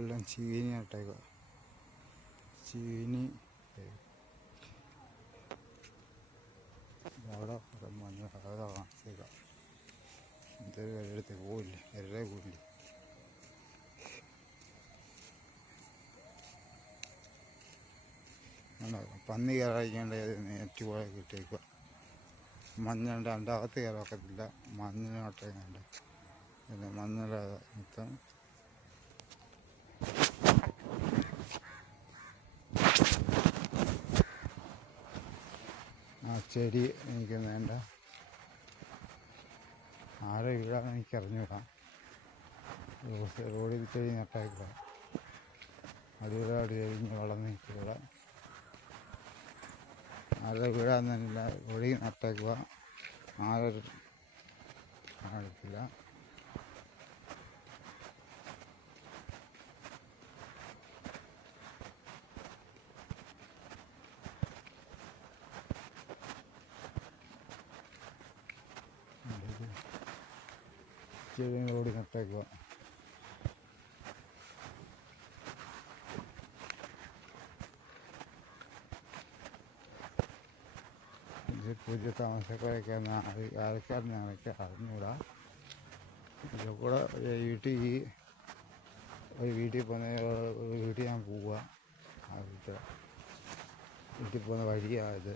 എല്ലാം ചീനി ഇട്ടേക്കുക. ചീനി അവിടെ മഞ്ഞ അതാ കാണിച്ചേക്കാം. എന്തൊരു വിലയെടുത്ത് പോയില്ല, വില കൂടില്ല. പന്നി കയറാതിരിക്കേണ്ട നെറ്റ് പോലെ കിട്ടിയേക്കുക. മഞ്ഞളുടെ രണ്ടാമത്തെ കയറൊക്കത്തില്ല, മഞ്ഞളോട്ടേക്കുണ്ട്. പിന്നെ മഞ്ഞള മൊത്തം ആ ചെടി എനിക്ക് വേണ്ട. ആരെ വീടാന്ന് എനിക്ക് അറിഞ്ഞുവിടാം. റോഡിൽ ചെടി നട്ടാക്കുക. അടിപൊളി ചെരിഞ്ഞ് വളർന്ന് നിൽക്കുക. ആരുടെ വീടാന്നല്ല, റോഡിൽ നട്ടേക്കുക. ആരൊരു കാണത്തില്ല. ചെടി റോഡിൽ നട്ടേക്കുക. പുതിയ താമസക്കാരൊക്കെ ആൾക്കാരനെ അതൊക്കെ അറിഞ്ഞൂടാ. ഇതിൽ കൂടെ വീട്ടിൽ പോകുന്ന വീട്ടിൽ ഞാൻ പോവുക. വീട്ടിൽ പോകുന്ന വഴിയാണിത്.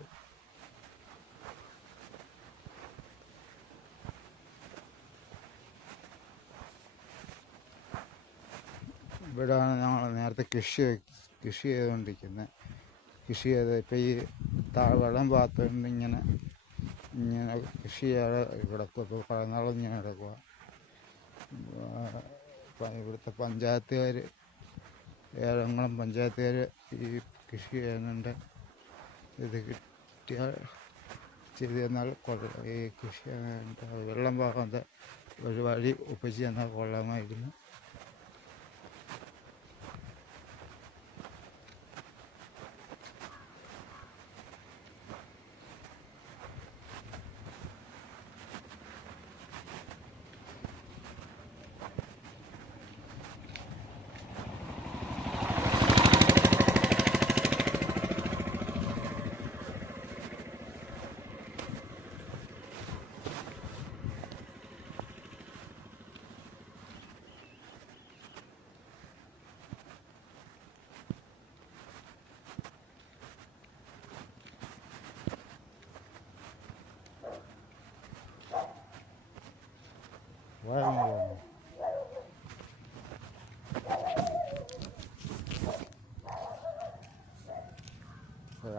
ഇവിടെയാണ് ഞങ്ങൾ നേരത്തെ കൃഷി ചെയ്തുകൊണ്ടിരിക്കുന്നത്. കൃഷി ചെയ്ത് ഇപ്പം ഈ വെള്ളം പാത്തുകൊണ്ട് ഇങ്ങനെ കൃഷി ചെയ്യാതെ കിടക്കുക. ഇപ്പോൾ കുറേ നാളും ഇങ്ങനെ കിടക്കുക. ഇവിടുത്തെ പഞ്ചായത്തുകാർ, ഏതെങ്കിലും പഞ്ചായത്തുകാർ ഈ കൃഷി ചെയ്യുന്നുണ്ട്. ഇത് കിട്ടിയാൽ ചെയ്ത് തന്നാൽ ഈ കൃഷി വെള്ളം പാകാതെ ഒരു വഴി ഒപ്പിച്ച് തന്നാൽ കൊള്ളാമായിരുന്നു.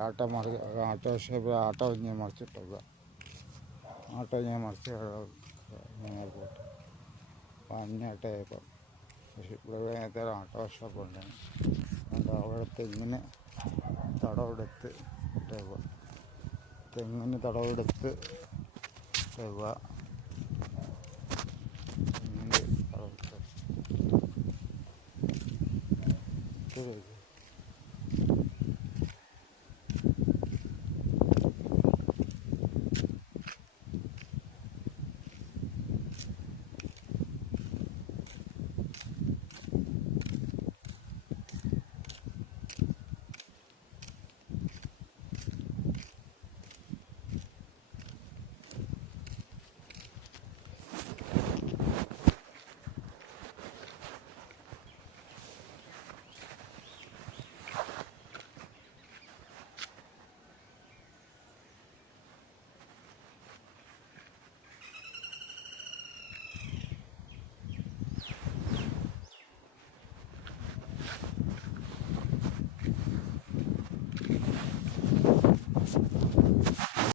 ആട്ടോ ഞാൻ മറിച്ചിട്ടേക്കുക. ആട്ടോ ഞാൻ മറിച്ച് പോട്ടെ. പഞ്ഞാട്ടയപ്പം പക്ഷെ ഇവിടെ നേരത്തെ ആട്ടോ ഷോപ്പുണ്ട്. അവിടെ തെങ്ങിന് തടവെടുത്ത് ഇട്ടേക്കുക. തെങ്ങിന് തടവെടുത്ത് ഇട്ടേക്കുക. തെങ്ങിന് തടവെടുത്ത്